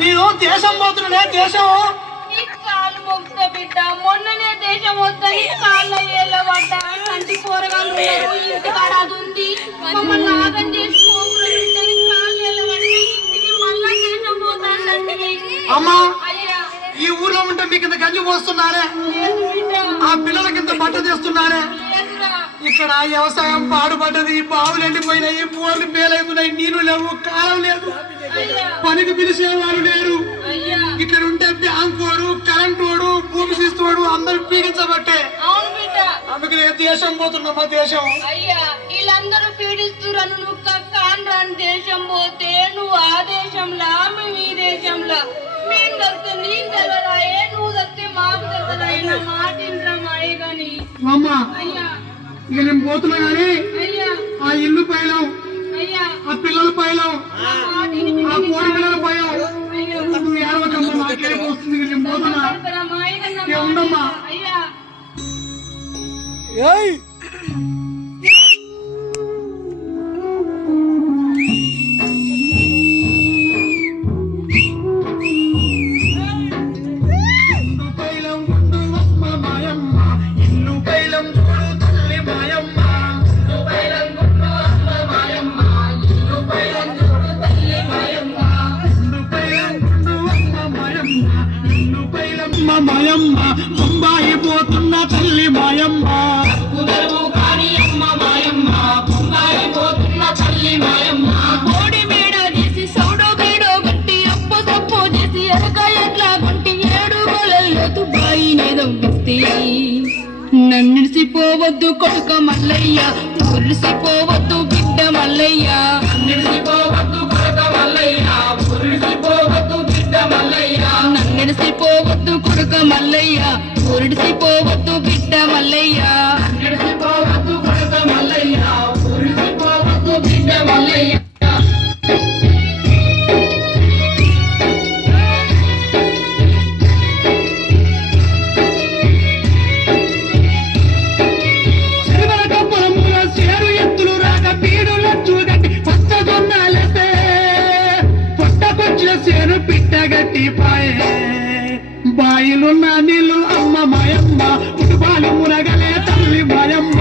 నేను దేశం పోతున్నానే దేశం కాలు మొక్కుతా బిడ్డ మొన్ననే దేశం వద్దని కాళ్ళ ఏళ్ళ పడ్డ కంటి కూరగాయలు ఉన్నారు ఇంటి కాడ అది ఉంది మమ్మల్ని ఆగం చేసి పోగులు కాళ్ళు ఏళ్ళ పడ్డ ఇంటికి మళ్ళా దేశం పోతాండి అమ్మా అయ్యా ఈ ఊర్లో ఉంటే మీకు ఇంత గంజి పోస్తున్నారే ఆ పిల్లలకి ఇంత బట్ట చేస్తున్నారే ఇక్కడ వ్యవసాయం పాడుపడ్డది బావులు ఎండిపోయినాయి బోర్లు పేలైతున్నాయి నీళ్లు లేవు కాలం లేదు పనికి పిలిచేవారు లేరు ఇక్కడ ఉంటే బ్యాంకోడు కరెంటోడు భూమి శిస్తోడు అందరు పీడించబట్టే అందుకే దేశం పోతున్నామా దేశం అయ్యా వీళ్ళందరూ పీడిస్తున్నారు నువ్వు కాన్రాని దేశం పోతే నువ్వు ఆ దేశంలా మేము ఈ దేశంలా మేము దొరికితే నీకు తెలరాయే నువ్వు దొరికితే మాకు తెలరాయే మాటిండ్రమాయే గాని అమ్మా అయ్యా ఇక నేను పోతున్నా గానీ అయ్యా ఆ ఇల్లు పైలం అయ్యా ఆ పిల్లల పైలం ఆ కోడి పిల్లల పైలం నువ్వు ఏడవకమ్మా నాకేం వస్తుంది నేను పోతున్నా ఉండమ్మా అయ్యా మాయమ్మ బొంబాయి పోతున్న తల్లి మాయమ్మ కోడి మేడ చేసి సౌడో బేడో గట్టి అప్పు తప్పు చేసి ఎరకాయట్లా గుంటి ఏడు గోలల్లోతు బాయినే దొంగిస్తే నన్నిడిసిపోవద్దు కొడుక మల్లయ్య మురిసిపోవద్దు బిడ్డ మల్లయ్య నన్నిడిసిపోవద్దు కొడుక మల్లయ్య మురిసిపోవద్దు బిడ్డ మల్లయ్య నన్నిడిసిపోవద్దు కొడుక మల్లయ్య మురిసిపోవద్దు బిడ్డ మల్లయ్య నన్నిడిసిపోవద్దు కొడుక మల్లయ్య మురిసిపోవద్దు బిడ్డ మల్లయ్య బాయిలున్న నీళ్ళు అమ్మ మాయమ్మ కుటుంబాలు మునగలే తల్లి మాయమ్మ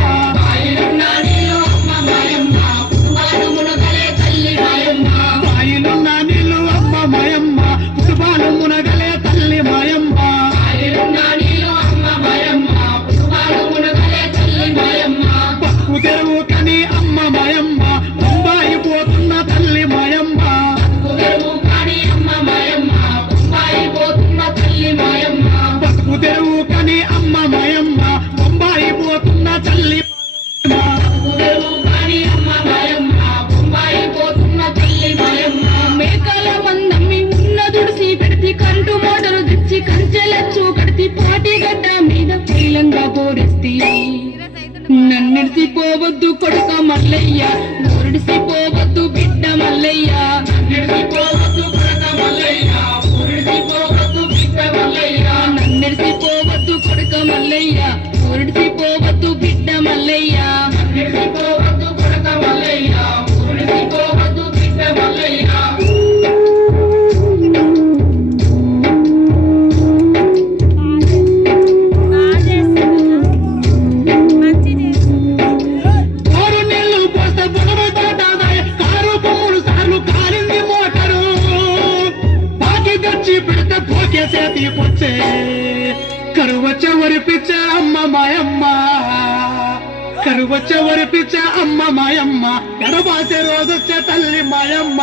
బాయిలున్న నీళ్ళు అమ్మ మాయమ్మ కుటుంబాలు మునగలే తల్లి మాయమ్మ పక్కు తెరువు కని అమ్మ మాయమ్మ బొంబాయి పోతున్న తల్లి మాయమ్మ పక్కు తెరువు కని అమ్మ మాయమ్మ బొంబాయి పోతున్న తల్లి మేకల మందమ్మి ఉన్న దుడిసి పెడితే కంటు మోటలు తెచ్చి కంచెలచ్చు కడితే పాటి గడ్డ మీద పైలంగా పోరిస్తే నన్నిడిసిపోవద్దు కొడుక మల్లయ్య మురిడిసిపోవద్దు బిడ్డ మల్లయ్య నన్నిడిసిపోవద్దు కొడుక మల్లయ్య మురిడిసిపోవద్దు బిడ్డ మల్లయ్య నన్నిడిసిపోవద్దు కొడుక మల్లయ్య మురిడిసిపోవద్దు బిడ్డ మల్లయ్య నన్నిడిసిపోవద్దు కొడుక మల్లయ్య మురిడిసిపోవద్దు బిడ్డ మల్లయ్య పోతే కరువచ్చవరి పిచ్చ అమ్మ మాయమ్మ కరువచ్చవరి పిచ్చ అమ్మ మాయమ్మ ఎడబాసే రోజొచ్చే తల్లి మాయమ్మ